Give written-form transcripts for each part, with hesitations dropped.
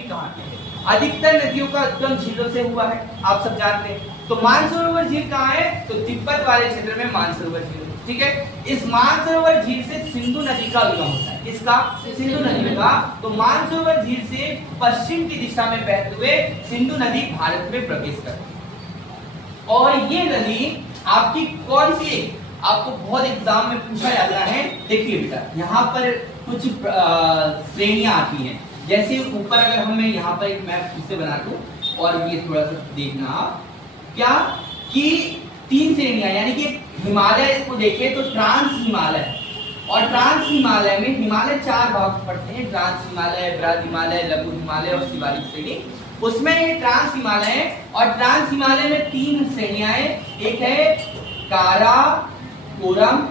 कहाँ है? अधिकतर नदियों का उद्गम झीलों से हुआ है, आप सब जानते हैं। तो मानसरोवर झील कहाँ है? तो तिब्बत वाले क्षेत्र में मानसरोवर झील, ठीक है। इस मानसरोवर झील से सिंधु नदी का उद्गम होता है। इसका सिंधु नदी का। तो मानसरोवर झील से पश्चिम की दिशा में बहते हुए सिंधु नदी भारत में प्रवेश करती है। और ये नदी आपकी कौन सी, आपको बहुत एग्जाम में पूछा जाता है। देखिए बेटा, यहाँ पर कुछ श्रेणियां आती हैं। जैसे ऊपर अगर हमें यहाँ पर एक मैप फिर से बना दूं और ये थोड़ा सा देखना क्या कि 3 श्रेणियां, यानी कि हिमालय को देखें तो ट्रांस हिमालय, और ट्रांस हिमालय में हिमालय 4 भाग पड़ते हैं, ट्रांस हिमालय, बृहद हिमालय, लघु हिमालय और शिवालिक श्रेणी। उसमें ये ट्रांस हिमालय है, और ट्रांस हिमालय में 3 श्रेणियां हैं। एक है काराकोरम,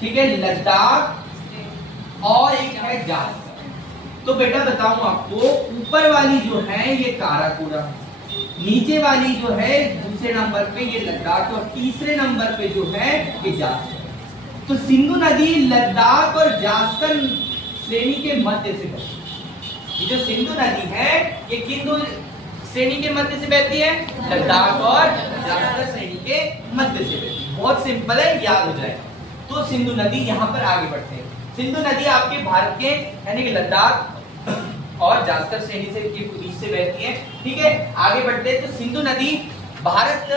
ठीक है, लद्दाख, और एक है जास। तो बेटा बताऊं आपको, ऊपर वाली जो है ये काराकोरम, नीचे वाली जो है दूसरे नंबर पे ये लद्दाख, और तीसरे नंबर पे जो है ये जास। तो सिंधु नदी लद्दाख और जास्कर श्रेणी के मध्य से बहती है। ये जो सिंधु नदी है ये किन दो श्रेणी के मध्य से बहती है? लद्दाख और जास्कर श्रेणी के मध्य से बहती है। बहुत सिंपल है, याद हो जाएगा। तो सिंधु नदी यहाँ पर आगे बढ़ते हैं। सिंधु नदी आपके भारत के यानी कि लद्दाख और जास्कर श्रेणी से के बीच से बहती है, ठीक है। आगे बढ़ते हैं। तो सिंधु नदी भारत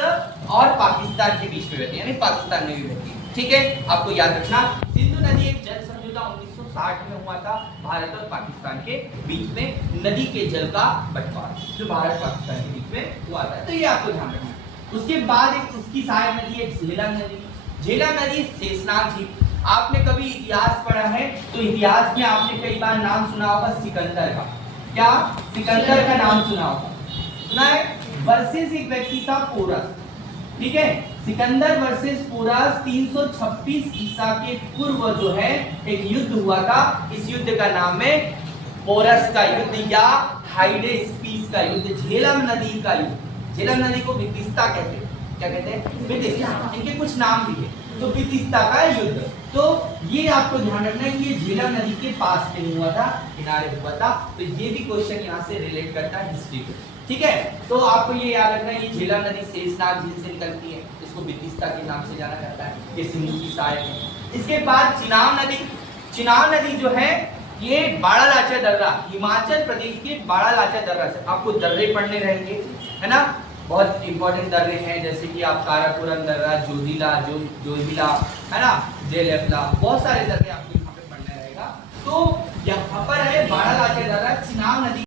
और पाकिस्तान के बीच में बहती है, यानी पाकिस्तान में भी बहती है, ठीक है। आपको याद रखना, सिंधु नदी एक जल समझौता 1960 में हुआ था भारत और पाकिस्तान के बीच में, नदी के जल का बंटवारा जो भारत पाकिस्तान के बीच में हुआ था। तो ये आपको ध्यान रखना है। उसके बाद एक उसकी सहायक नदी है झेलम नदी। झेलम नदी शेषनाग झील। आपने कभी इतिहास पढ़ा है तो इतिहास में आपने कई बार नाम सुना होगा सिकंदर का। क्या? सिकंदर का नाम सुना होगा, सुना है? वर्सेस एक व्यक्ति था पोरस, ठीक है। सिकंदर वर्सेस पोरस 326 ईसा के पूर्व जो है एक युद्ध हुआ था। इस युद्ध का नाम है पोरस का युद्ध या हाइडेस्पीस का युद्ध, झेलम नदी का युद्ध। झेलम नदी को विदिस्ता कहते हैं। क्या कहते हैं? विदिस्ता। इनके कुछ नाम भी है। तो विदिस्ता का युद्ध, तो ये आपको ध्यान रखना है कि ये झेलम नदी के पास कहीं हुआ था, किनारे हुआ था। तो ये भी क्वेश्चन यहाँ से रिलेट करता है हिस्ट्री को, ठीक है। तो आपको ये याद रखना है, ये झेलम नदी शेषनाग झील से निकलती है, इसको विदिस्ता के नाम से जाना जाता है, ये सिंधु की सहायक है। इसके बाद चिनाब नदी। चिनाब नदी जो है ये बाड़ालाचा दर्रा, हिमाचल प्रदेश के बाड़ालाचा दर्रा से, आपको दर्रे पढ़ने रहेंगे, है ना। बहुत इंपॉर्टेंट दर्रे हैं, जैसे कि आप काराकोरम दर्रा, जोजिला, है ना, जेलेपला, बहुत सारे दर्रे आपको यहाँ पे पढ़ने रहेगा। तो यहाँ पर है बाड़ालाचा दर्रा, चिनाब नदी